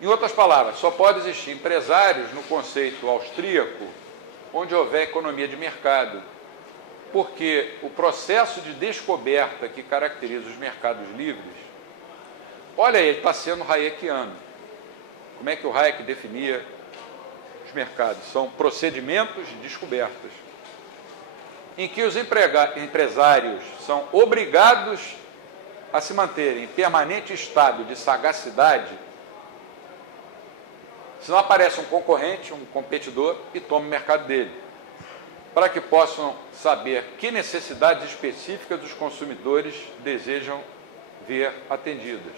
Em outras palavras, só pode existir empresários no conceito austríaco onde houver economia de mercado, porque o processo de descoberta que caracteriza os mercados livres, olha aí, ele está sendo hayekiano. Como é que o Hayek definia os mercados? São procedimentos de descobertas, em que os empresários são obrigados a se manterem em permanente estado de sagacidade, senão aparece um concorrente, um competidor, e toma o mercado dele, para que possam saber que necessidades específicas os consumidores desejam ver atendidas.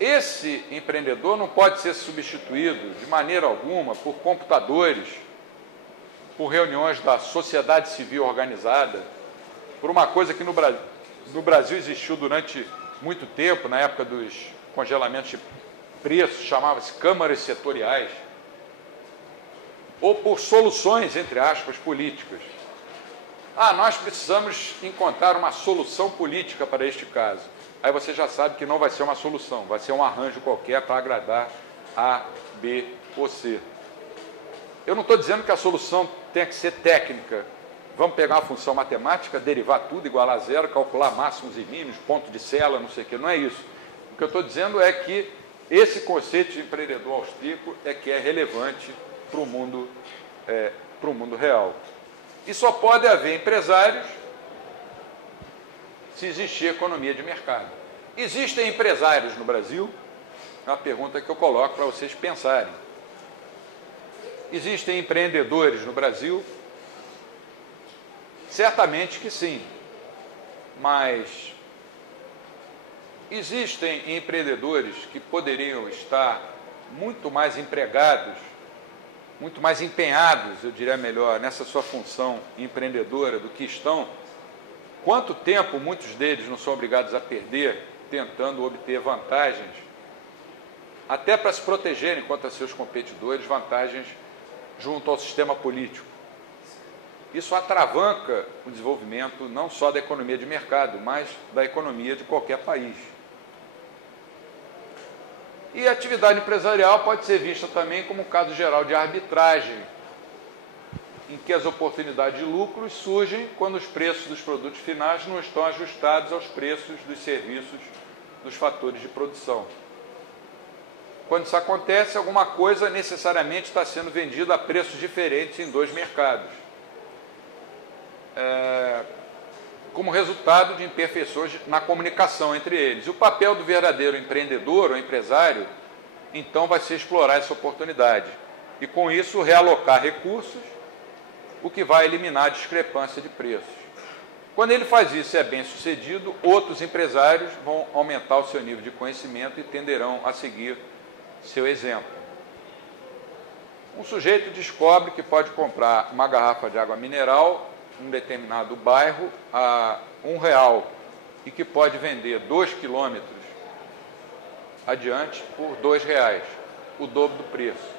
Esse empreendedor não pode ser substituído de maneira alguma por computadores, por reuniões da sociedade civil organizada, por uma coisa que no Brasil existiu durante muito tempo, na época dos congelamentos de preços, chamava-se câmaras setoriais, ou por soluções, entre aspas, políticas. Nós precisamos encontrar uma solução política para este caso. Aí você já sabe que não vai ser uma solução, vai ser um arranjo qualquer para agradar A, B ou C. Eu não estou dizendo que a solução tenha que ser técnica. Vamos pegar uma função matemática, derivar tudo, igualar a zero, calcular máximos e mínimos, ponto de cela, não sei o quê. Não é isso. O que eu estou dizendo é que esse conceito de empreendedor austríaco é que é relevante para o mundo real. E só pode haver empresários se existir economia de mercado. Existem empresários no Brasil? É uma pergunta que eu coloco para vocês pensarem. Existem empreendedores no Brasil? Certamente que sim, mas existem empreendedores que poderiam estar muito mais empregados, muito mais empenhados, eu diria melhor, nessa sua função empreendedora do que estão. Quanto tempo muitos deles não são obrigados a perder tentando obter vantagens, até para se protegerem contra seus competidores, vantagens junto ao sistema político. Isso atravanca o desenvolvimento não só da economia de mercado, mas da economia de qualquer país. E a atividade empresarial pode ser vista também como um caso geral de arbitragem, em que as oportunidades de lucros surgem quando os preços dos produtos finais não estão ajustados aos preços dos serviços dos fatores de produção. Quando isso acontece, alguma coisa necessariamente está sendo vendida a preços diferentes em dois mercados, como resultado de imperfeições na comunicação entre eles. E o papel do verdadeiro empreendedor ou empresário, então, vai ser explorar essa oportunidade e, com isso, realocar recursos, o que vai eliminar a discrepância de preços. Quando ele faz isso e é bem sucedido, outros empresários vão aumentar o seu nível de conhecimento e tenderão a seguir seu exemplo. Um sujeito descobre que pode comprar uma garrafa de água mineral em um determinado bairro a R$1 e que pode vender 2 quilômetros adiante por R$2, o dobro do preço.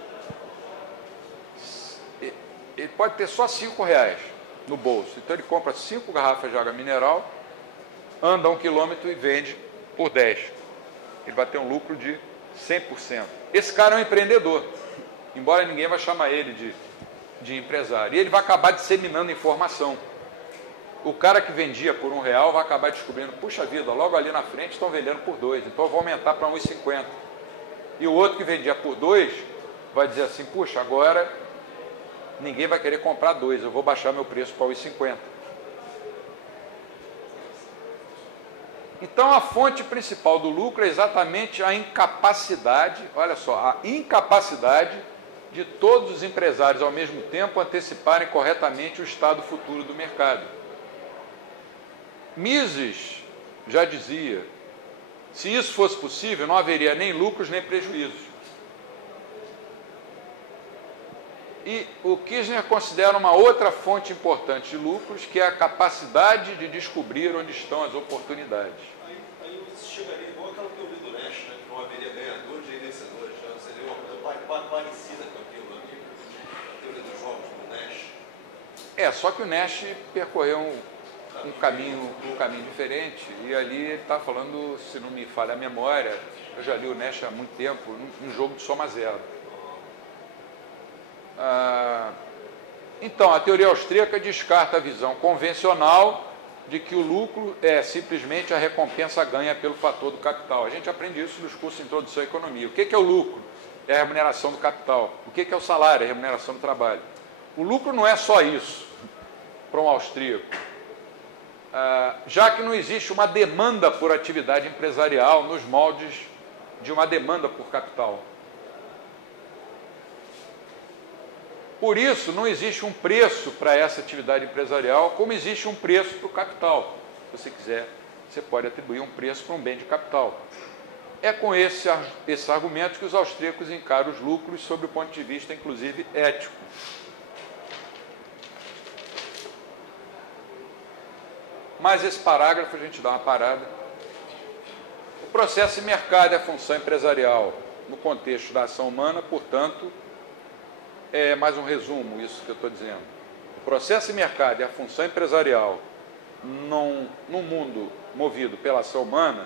Ele pode ter só R$5 no bolso. Então ele compra 5 garrafas de água mineral, anda 1 quilômetro e vende por 10. Ele vai ter um lucro de 100%. Esse cara é um empreendedor, embora ninguém vai chamar ele de empresário. E ele vai acabar disseminando informação. O cara que vendia por R$1 vai acabar descobrindo, puxa vida, logo ali na frente estão vendendo por 2, então eu vou aumentar para 1,50. E o outro que vendia por 2 vai dizer assim, puxa, agora ninguém vai querer comprar 2, eu vou baixar meu preço para 1,50. Então a fonte principal do lucro é exatamente a incapacidade, olha só, a incapacidade de todos os empresários ao mesmo tempo anteciparem corretamente o estado futuro do mercado. Mises já dizia, se isso fosse possível, não haveria nem lucros nem prejuízos. E o Kirchner considera uma outra fonte importante de lucros, que é a capacidade de descobrir onde estão as oportunidades. Aí você chegaria igual aquela teoria do Nash, né? Que não haveria ganhadores nem vencedores. Já seria uma coisa parecida com aquilo ali, a teoria dos jogos do Nash. Só que o Nash percorreu um caminho diferente, e ali ele está falando, se não me falha a memória, Eu já li o Nash há muito tempo, num jogo de soma zero. Então, a teoria austríaca descarta a visão convencional de que o lucro é simplesmente a recompensa ganha pelo fator do capital. A gente aprende isso nos cursos de introdução à economia. O que é o lucro? É a remuneração do capital. O que é o salário? É a remuneração do trabalho. O lucro não é só isso para um austríaco. Já que não existe uma demanda por atividade empresarial nos moldes de uma demanda por capital. Por isso, não existe um preço para essa atividade empresarial, como existe um preço para o capital. Se você quiser, você pode atribuir um preço para um bem de capital. É com esses argumentos que os austríacos encaram os lucros sob o ponto de vista, inclusive, ético. Mas esse parágrafo a gente dá uma parada. O processo de mercado é a função empresarial no contexto da ação humana, portanto, é mais um resumo isso que eu estou dizendo. O processo de mercado é a função empresarial num mundo movido pela ação humana,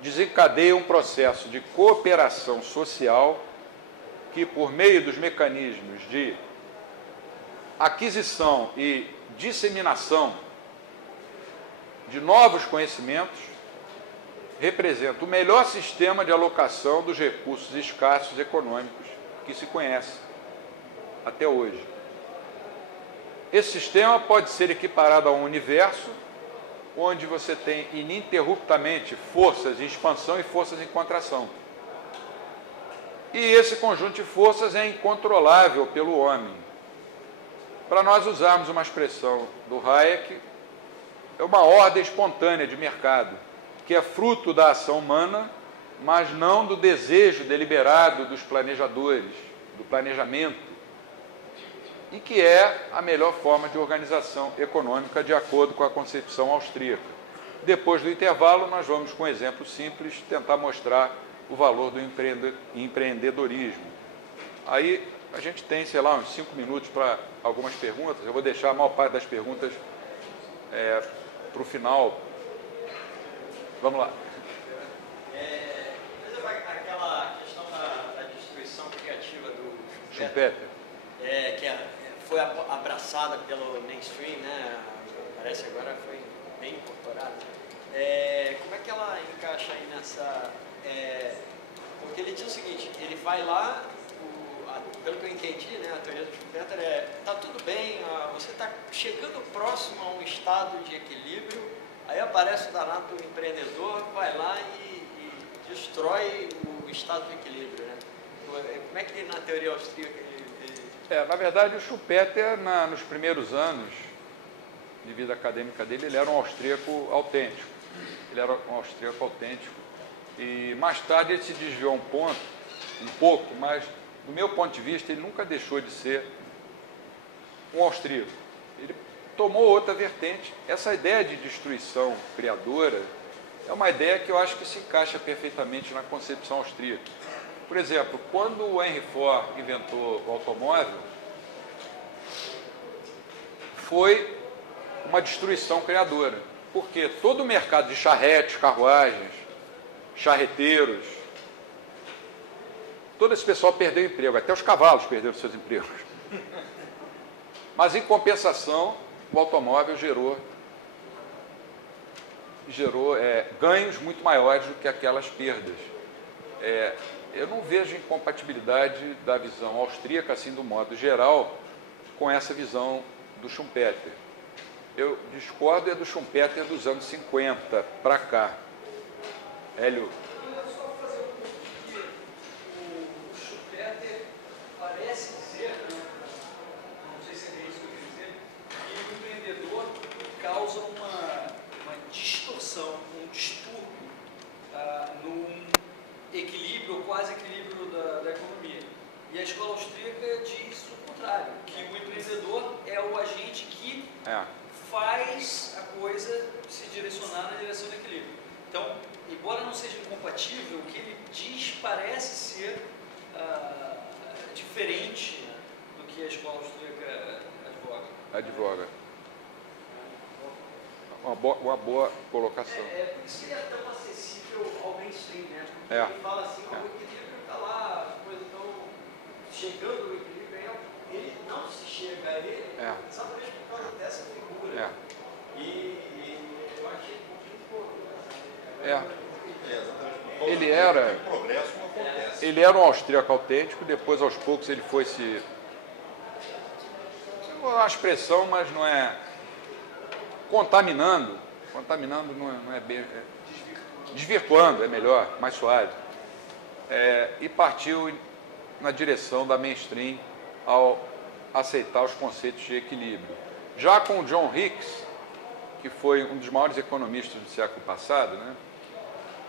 desencadeia um processo de cooperação social que, por meio dos mecanismos de aquisição e disseminação de novos conhecimentos, representa o melhor sistema de alocação dos recursos escassos econômicos que se conhece até hoje. Esse sistema pode ser equiparado a um universo onde você tem ininterruptamente forças em expansão e forças em contração. E esse conjunto de forças é incontrolável pelo homem. Para nós usarmos uma expressão do Hayek, é uma ordem espontânea de mercado, que é fruto da ação humana, mas não do desejo deliberado dos planejadores, do planejamento, e que é a melhor forma de organização econômica de acordo com a concepção austríaca. Depois do intervalo, nós vamos, com um exemplo simples, tentar mostrar o valor do empreendedorismo. Aí a gente tem, sei lá, uns 5 minutos para algumas perguntas. Eu vou deixar a maior parte das perguntas para o final. Vamos lá. Aquela questão da destruição criativa do Schumpeter. Que foi abraçada pelo mainstream, né? Parece agora foi bem incorporada. Como é que ela encaixa aí nessa... porque ele diz o seguinte, ele vai lá, pelo que eu entendi, né, a teoria do Schumpeter tá tudo bem, você está chegando próximo a um estado de equilíbrio, aí aparece o danado do empreendedor, vai lá e destrói o estado de equilíbrio, né? Como é que na teoria austríaca na verdade, o Schumpeter, nos primeiros anos de vida acadêmica dele, ele era um austríaco autêntico. E mais tarde ele se desviou um pouco, mas do meu ponto de vista, ele nunca deixou de ser um austríaco. Ele tomou outra vertente. Essa ideia de destruição criadora é uma ideia que eu acho que se encaixa perfeitamente na concepção austríaca. Por exemplo, quando o Henry Ford inventou o automóvel, foi uma destruição criadora. Porque todo o mercado de charretes, carruagens, charreteiros, todo esse pessoal perdeu emprego, até os cavalos perderam seus empregos. Mas, em compensação, o automóvel gerou ganhos muito maiores do que aquelas perdas. Eu não vejo incompatibilidade da visão austríaca, assim, do modo geral, com essa visão do Schumpeter. Eu discordo do Schumpeter dos anos 50 para cá. Hélio. Só fazer um pouco que o Schumpeter parece dizer, não sei se é isso que eu quero dizer, que o empreendedor causa uma distorção, um distúrbio num equilíbrio, ou quase equilíbrio da economia. E a escola austríaca diz o contrário, que o empreendedor é o agente que faz a coisa se direcionar na direção do equilíbrio. Então, embora não seja incompatível, o que ele diz parece ser diferente, né, do que a escola austríaca advoga. Uma boa colocação. Por isso que ele é tão acessível ao mainstream, né? Porque É. ele fala assim, o equilíbrio está lá, as coisas estão chegando no equilíbrio, ele não se chega a ele, exatamente por causa dessa figura. E eu achei muito exatamente. Ele era... O progresso não acontece. Ele era um austríaco autêntico, depois aos poucos ele foi se... uma expressão, mas não é... Contaminando não é bem... desvirtuando, é melhor, mais suave. E partiu na direção da mainstream ao aceitar os conceitos de equilíbrio. Já com o John Hicks, que foi um dos maiores economistas do século passado, né?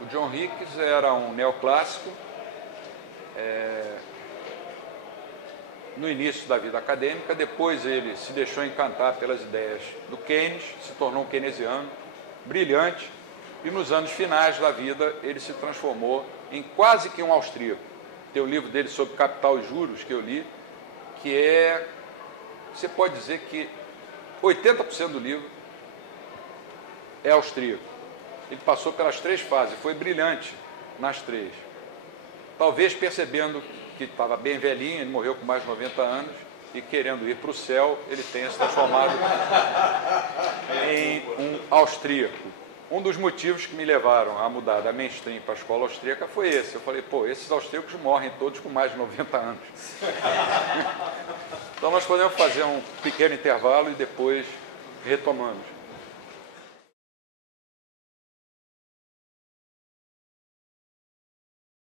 O John Hicks era um neoclássico, no início da vida acadêmica, depois ele se deixou encantar pelas ideias do Keynes, se tornou um keynesiano, brilhante, e nos anos finais da vida ele se transformou em quase que um austríaco. Tem o livro dele sobre capital e juros, que eu li, que você pode dizer que 80% do livro é austríaco. Ele passou pelas 3 fases, foi brilhante nas 3. Talvez percebendo que estava bem velhinho, ele morreu com mais de 90 anos, e querendo ir para o céu, ele tenha se transformado em um austríaco. Um dos motivos que me levaram a mudar da mainstream para a escola austríaca foi esse. Eu falei, esses austríacos morrem todos com mais de 90 anos. Então nós podemos fazer um pequeno intervalo e depois retomamos.